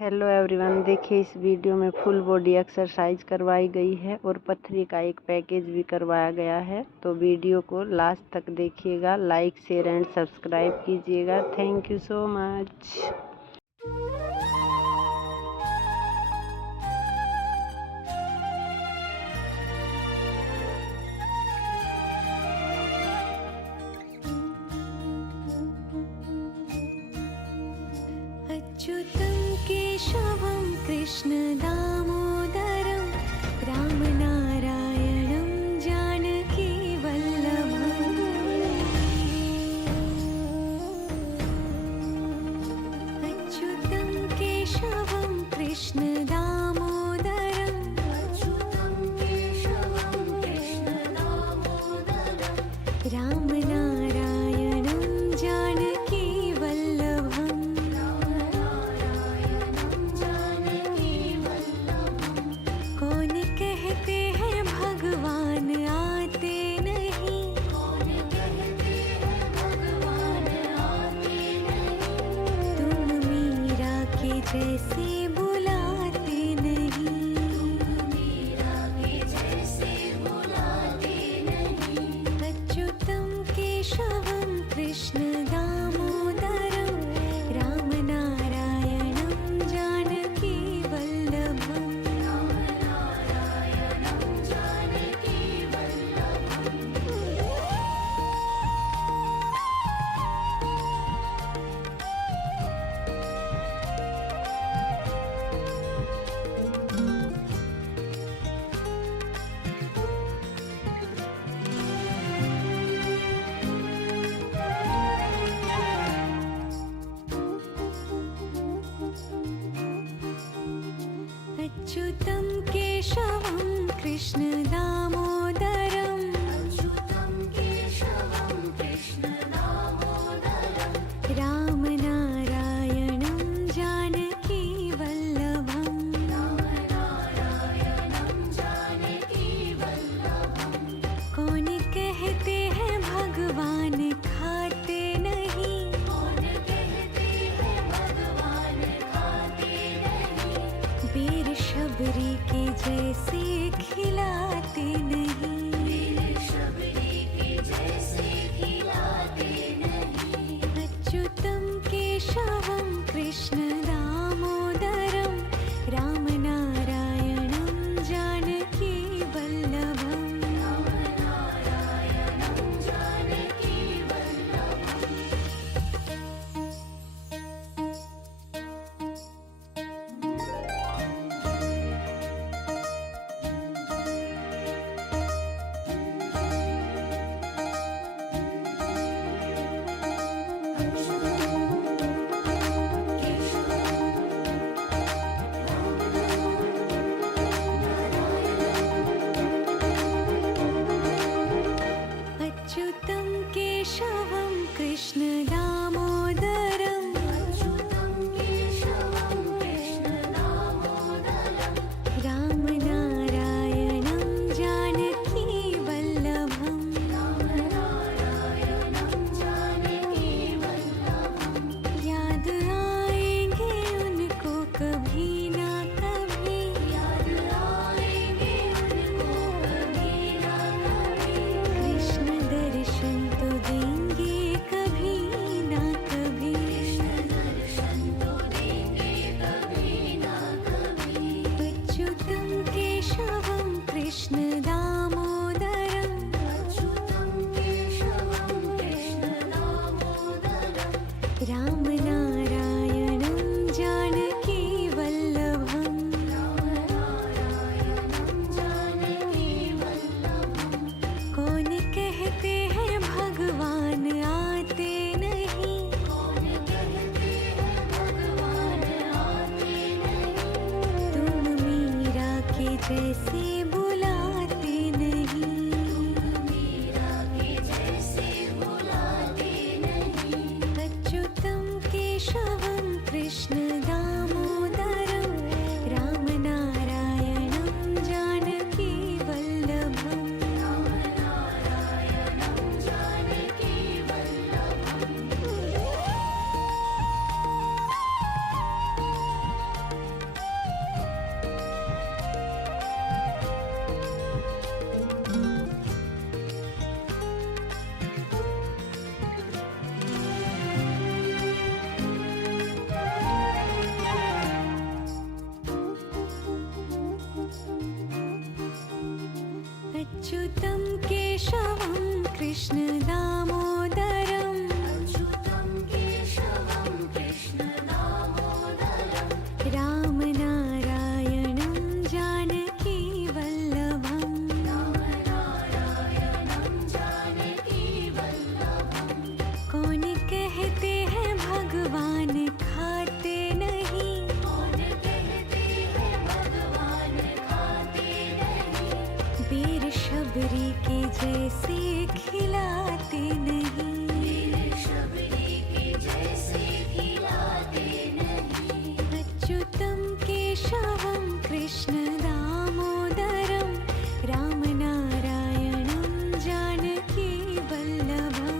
Hello everyone, देखिए इस video में फुल बॉडी एक्सरसाइज करवाई गई है और पथरी का एक पैकेज भी करवाया गया है। तो वीडियो को लास्ट तक देखिएगा, लाइक शेयर एंड सब्सक्राइब कीजिएगा। Thank you so much. अच्युतं केशवं कृष्ण दामोदरं रामनारायणं जानकी वल्लभम्। अच्युतं केशवं कृष्ण दामोदरं रामनारायणं जानकी वल्लभम्। कौन कहते हैं भगवान आते नहीं, तुम मीरा के जैसे बुलाते नहीं। अच्युतं केशवं कृष्ण दामोदरं रामनारायणं जानकी वल्लभम्। अच्युतं केशवं कृष्ण दामोदरं रामनारायणं जानकी वल्लभम्। कौन कहते हैं भगवान खाते नहीं, वीर शबरी के जैसे खिलाते नहीं। अच्युतं केशवं कृष्ण दामोदरं रामनारायणं जानकी वल्लभम्। अच्युतं केशवं कृष्ण दामोदरं रामनारायणं जानकी वल्लभम्। याद आएंगे उनको कभी ना कभी, कृष्ण दर्शन तो देंगे कभी ना कभी। अच्युतं केशवं कृष्ण दामोदरं रामनारायणं जानकी वल्लभम्। कौन कहते हैं भगवान आते नहीं, तुम मीरा के जैसे बुलाते नहीं। अच्युतं केशवं कृष्ण दामोदरं रामनारायणं जानकी वल्लभम्। अच्युतं केशवं कृष्ण दामोदरं रामनारायणं जानकी वल्लभं कौन कहते हैं भगवान खाते नहीं वीर शबरी के जैसे खिलाते नहीं अच्युतं केशवं कृष्ण दामोदरं रामनारायणं जानकी वल्लभम्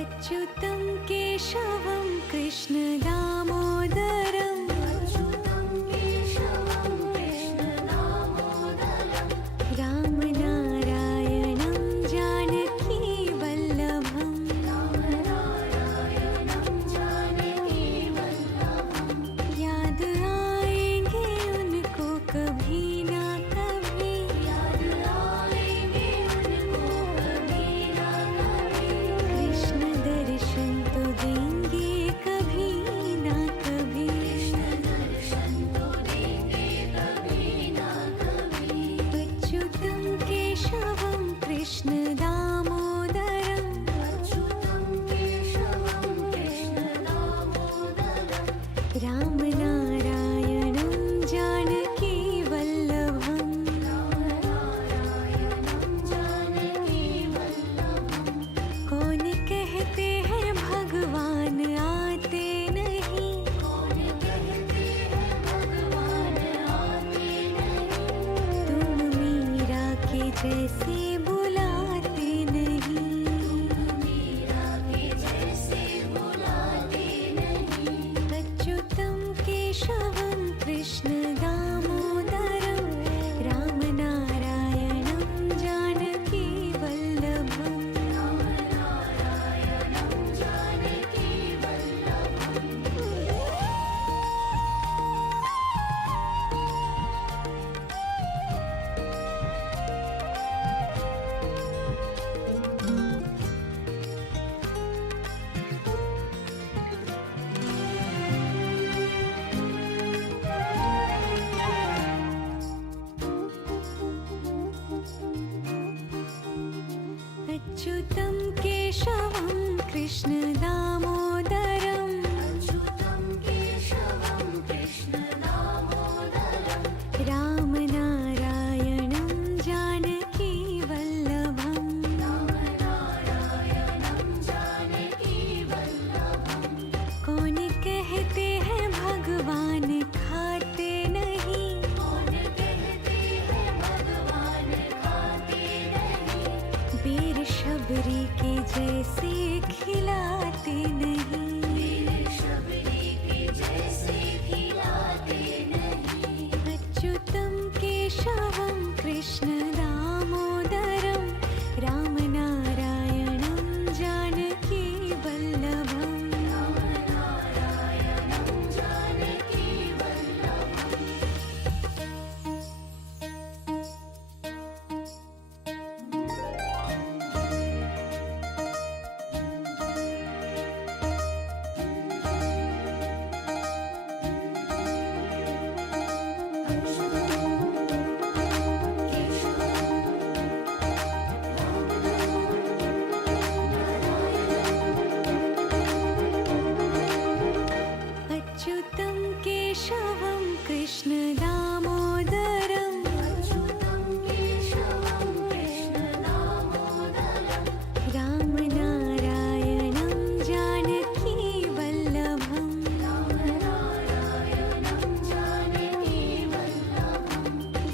अच्युतं केशवं कृष्ण दामोदरं रामनारायणं जानकी वल्लभम् याद आएंगे उनको कभी ना कभी कृष्ण दर्शन तो देंगे कभी ना कभी अच्युतं केशवं कृष्ण दामोदरं रामनारायणं जानकी वल्लभम् कौन कहते हैं भगवान आते नहीं तुम मीरा के जैसे बुलाते नहीं अच्युतं केशवं कृष्ण दामोदरं रामनारायणं जानकी वल्लभम् अच्युतं केशवं कृष्ण दामोदरं रामनारायणं जानकी वल्लभम् कौन कहते हैं भगवान खाते नहीं वीर शबरी के जैसे खिलाते नहीं अच्युतं केशवं कृष्ण दामोदरं रामनारायणं जानकी वल्लभम्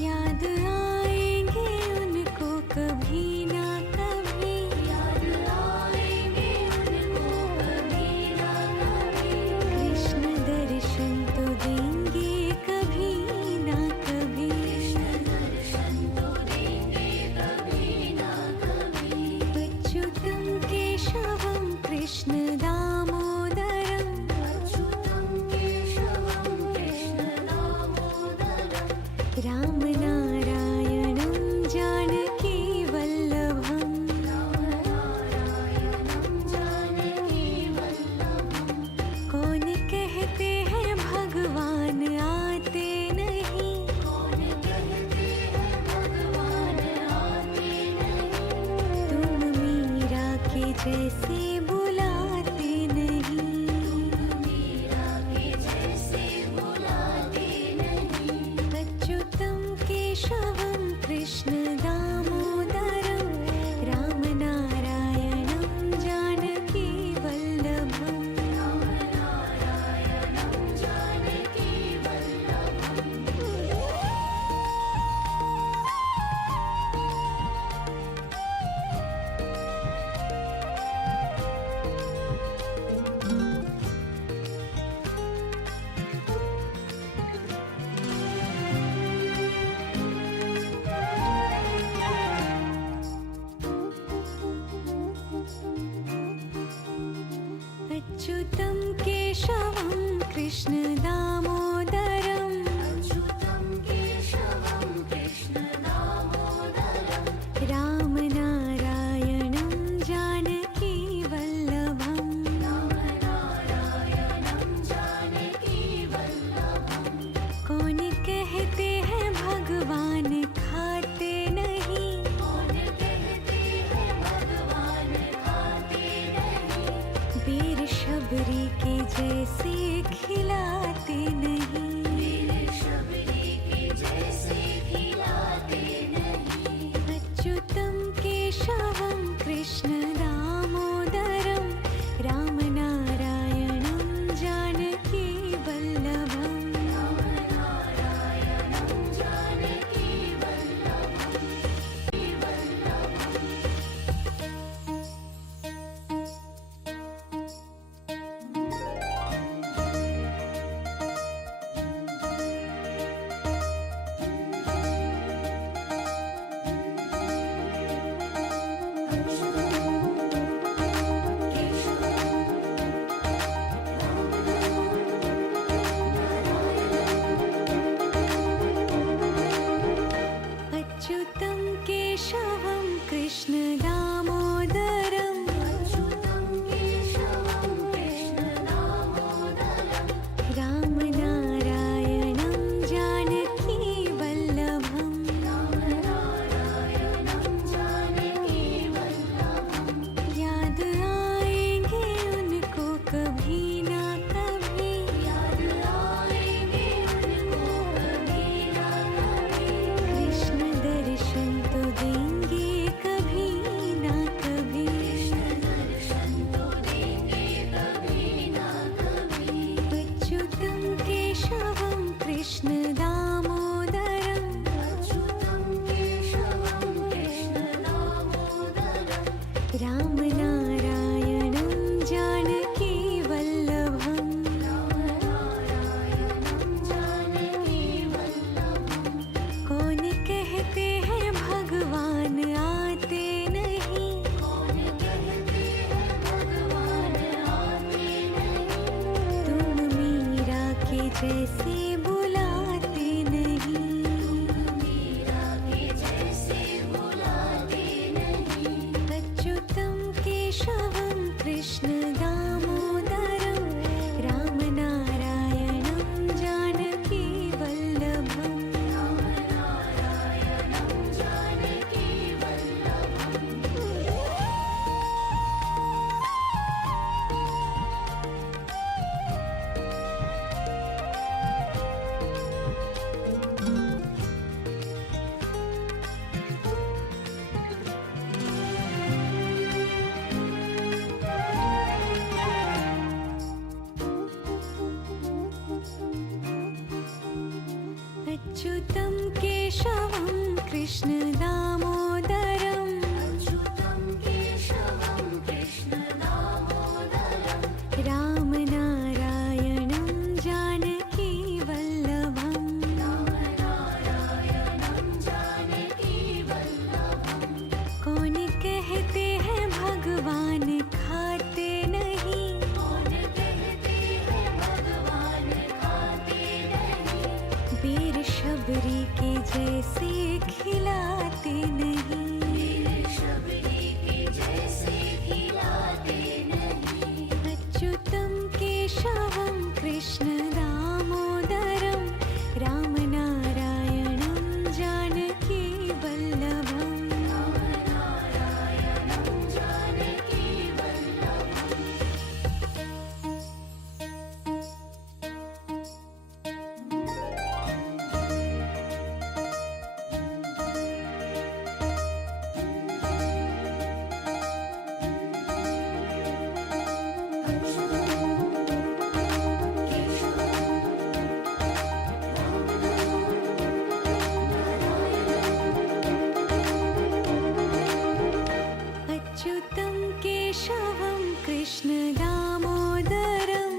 याद आए जैसे बुलाते नहीं, अच्युतं केशवं कृष्ण दामोदरं रामनारायणं जानकी वल्लभम्। अच्युतं केशवं कृष्ण दामोदरं रामनारायणं जानकी वल्लभम्। कौन कहते हैं भगवान खाते नहीं, वीर शबरी के जैसे खिलाते नहीं, अच्युतं केशवं कृष्ण दामोदरं रामनारायणं जानकी वल्लभम्। अच्युतं केशवं कृष्ण दामोदरं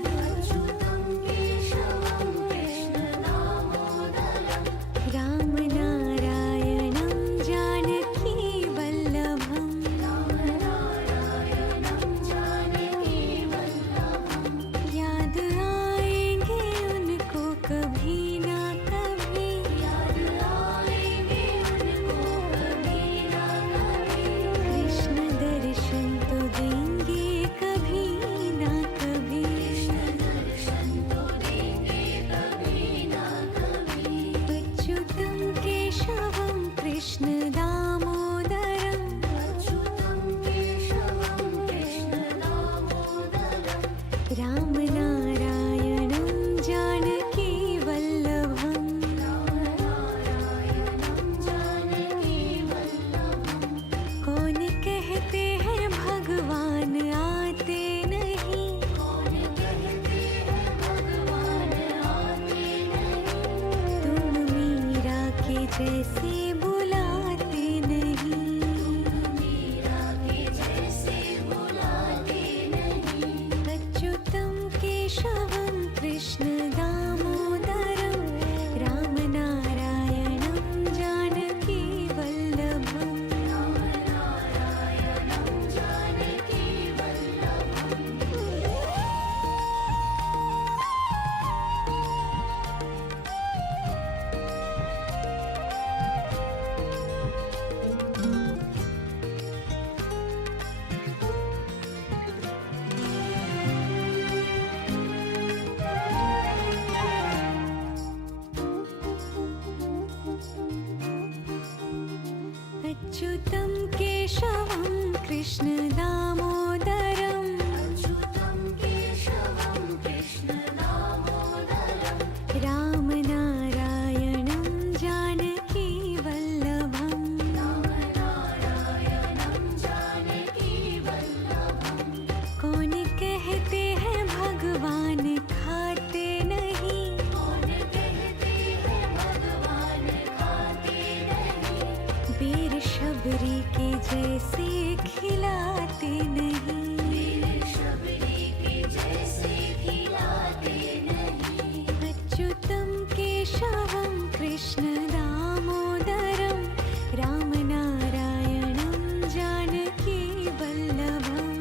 रामनारायणं जानकी वल्लभम्। याद आएंगे उनको कभी ना कभी, कृष्ण दर्शन तो देंगे कभी ना कभी, अच्युतं केशवं कृष्ण दामोदरं रामनारायणं जानकी वल्लभम्। कौन कहते हैं भगवान आते नहीं, तुम मीरा के जैसे बुलाते नहीं, अच्युतं केशवं कृष्ण दामोदरं रामनारायणं जानकी वल्लभम्। अच्युतं केशवं कृष्ण दामोदरं रामनारायणं जानकी वल्लभम्। कौन कहते हैं भगवान खाते नहीं, वीर शबरी के जैसे खिलाते नहीं, अच्युतं केशवं कृष्ण दामोदरं रामनारायणं जानकी वल्लभम्।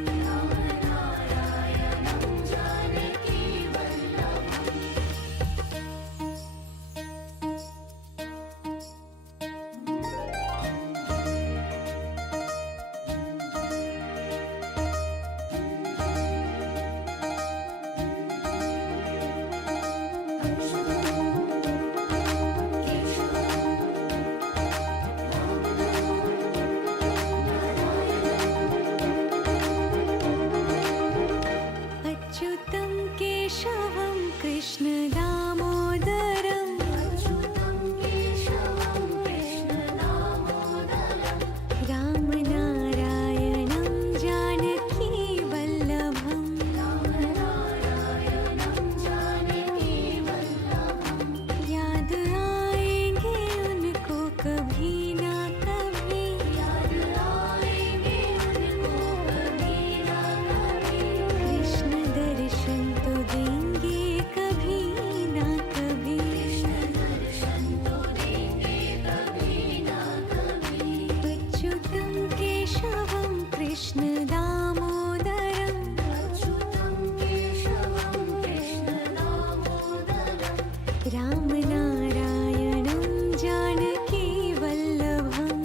राम नारायणं जानकी वल्लभम्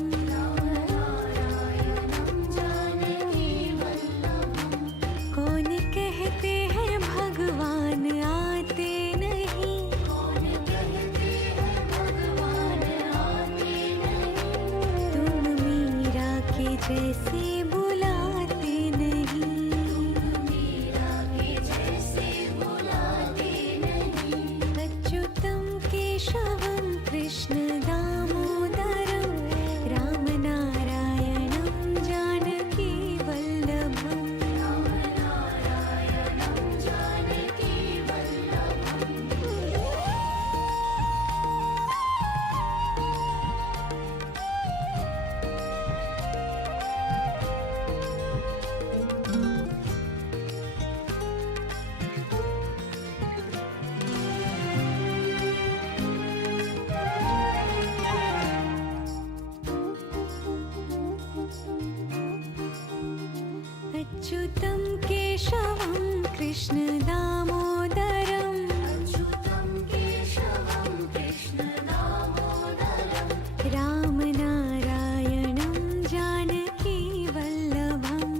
कौन कहते हैं भगवान आते नहीं तुम मीरा के जैसे बुलाते नहीं अच्युतं केशवं कृष्ण दामोदरं राम नारायणं जानकी वल्लभम् अच्युतं केशवं कृष्ण दामोदरं राम नारायणं जानकी वल्लभम्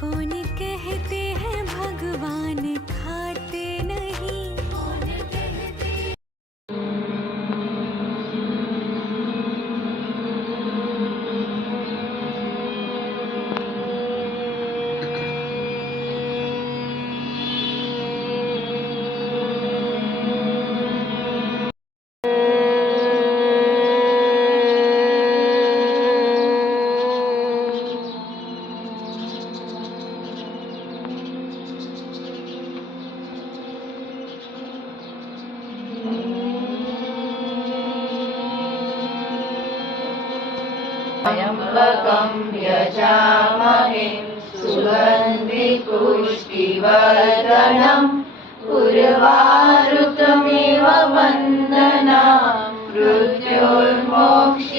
कौन कहते हैं भगवान खाते नहीं त्र्यम्बकं यजामहे सुगन्धिपुष्टिवर्धनम् उर्वारुकमिव वन्दना मृत्योर्मोक्ष